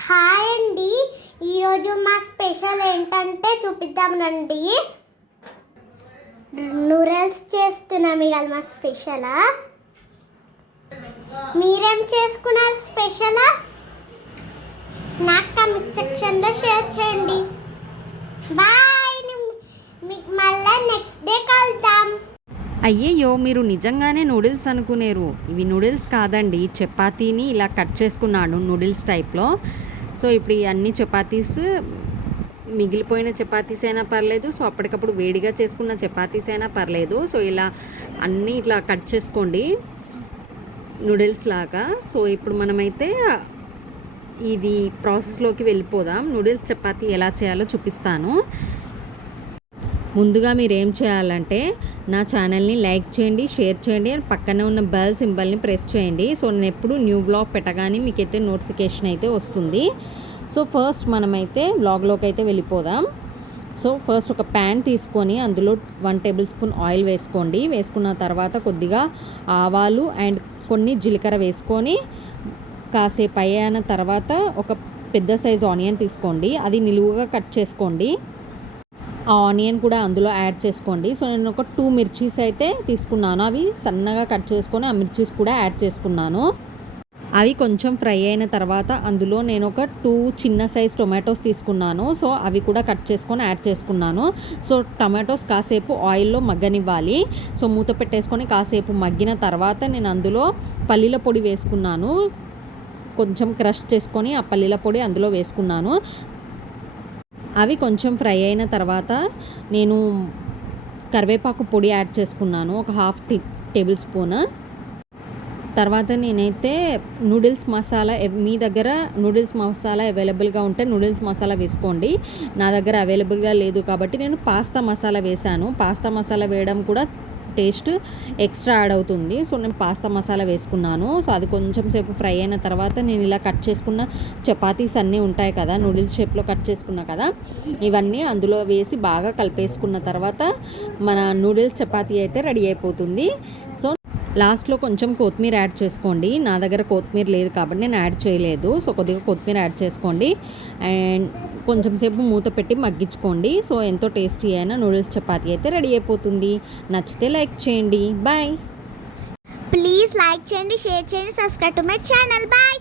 Hi అండి. ఈరోజు మా స్పెషల్ ఏంటంటే చూపిద్దాం రండి. చేస్తున్నాం ఇవాళ మా స్పెషలా. మీరేం చేసుకున్నారు స్పెషలా? నాకు కమెంట్ సెక్షన్లో షేర్ చేయండి. బాయ్ మీకు మళ్ళీ నెక్స్ట్ డే కలుద్దాం. అయ్యయ్యో మీరు నిజంగానే నూడిల్స్ అనుకునేరు. ఇవి నూడిల్స్ కాదండి చపాతీని ఇలా కట్ చేసుకున్నాను నూడిల్స్ టైప్లో. సో ఇప్పుడు ఈ అన్ని చపాతీస్ మిగిలిపోయిన చపాతీస్ అయినా పర్లేదు సో అప్పటికప్పుడు వేడిగా చేసుకున్న చపాతీస్ అయినా పర్లేదు. సో ఇలా అన్నీ ఇట్లా కట్ చేసుకోండి నూడిల్స్ లాగా. సో ఇప్పుడు మనమైతే ఇది ప్రాసెస్లోకి వెళ్ళిపోదాం. నూడిల్స్ చపాతీ ఎలా చేయాలో చూపిస్తాను. ముందుగా మీరు ఏం చేయాలంటే నా ఛానల్ని లైక్ చేయండి షేర్ చేయండి అండ్ పక్కనే ఉన్న బెల్ సింబల్ని ప్రెస్ చేయండి. సో నేను ఎప్పుడు న్యూ బ్లాగ్ పెట్టగానే మీకైతే నోటిఫికేషన్ అయితే వస్తుంది. సో ఫస్ట్ మనమైతే బ్లాగ్లోకి అయితే వెళ్ళిపోదాం. సో ఫస్ట్ ఒక ప్యాన్ తీసుకొని అందులో వన్ టేబుల్ స్పూన్ ఆయిల్ వేసుకోండి. వేసుకున్న తర్వాత కొద్దిగా ఆవాలు అండ్ కొన్ని జీలకర్ర వేసుకొని కాసేపు అయ్యాన తర్వాత ఒక పెద్ద సైజ్ ఆనియన్ తీసుకోండి. అది నిలువుగా కట్ చేసుకోండి. ఆనియన్ కూడా అందులో యాడ్ చేసుకోండి. సో నేను ఒక టూ మిర్చీస్ అయితే తీసుకున్నాను. అవి సన్నగా కట్ చేసుకొని ఆ మిర్చీస్ కూడా యాడ్ చేసుకున్నాను. అవి కొంచెం ఫ్రై అయిన తర్వాత అందులో నేను ఒక టూ చిన్న సైజ్ టొమాటోస్ తీసుకున్నాను. సో అవి కూడా కట్ చేసుకొని యాడ్ చేసుకున్నాను. సో టొమాటోస్ కాసేపు ఆయిల్లో మగ్గనివ్వాలి. సో మూత పెట్టేసుకొని కాసేపు మగ్గిన తర్వాత నేను అందులో పల్లీల పొడి వేసుకున్నాను. కొంచెం క్రష్ చేసుకొని ఆ పల్లీల పొడి అందులో వేసుకున్నాను. అవి కొంచెం ఫ్రై అయిన తర్వాత నేను కరివేపాకు పొడి యాడ్ చేసుకున్నాను ఒక హాఫ్ టీ టేబుల్ స్పూన్. తర్వాత నేనైతే నూడిల్స్ మసాలా మీ దగ్గర నూడిల్స్ మసాలా అవైలబుల్గా ఉంటే నూడిల్స్ మసాలా వేసుకోండి. నా దగ్గర అవైలబుల్గా లేదు కాబట్టి నేను పాస్తా మసాలా వేశాను. పాస్తా మసాలా వేయడం కూడా టేస్ట్ ఎక్స్ట్రా యాడ్ అవుతుంది. సో నేను పాస్తా మసాలా వేసుకున్నాను. సో అది కొంచెం సేపు ఫ్రై అయిన తర్వాత నేను ఇలా కట్ చేసుకున్న చపాతీస్ అన్నీ ఉంటాయి కదా నూడిల్స్ షేప్లో కట్ చేసుకున్నా కదా ఇవన్నీ అందులో వేసి బాగా కలిపేసుకున్న తర్వాత మన నూడిల్స్ చపాతీ అయితే రెడీ అయిపోతుంది. సో లాస్ట్లో కొంచెం కొత్తిమీర యాడ్ చేసుకోండి. నా దగ్గర కొత్తిమీర లేదు కాబట్టి నేను యాడ్ చేయలేదు. సో కొద్దిగా కొత్తిమీర యాడ్ చేసుకోండి. అండ్ కొంచెం సేపు మూత పెట్టి మగ్గించుకోండి. సో ఎంతో టేస్టీ అయినా నూడిల్స్ చపాతీ అయితే రెడీ అయిపోతుంది. నచ్చితే లైక్ చేయండి. బాయ్. ప్లీజ్ లైక్ చేయండి షేర్ చేయండి subscribe to my channel. Bye.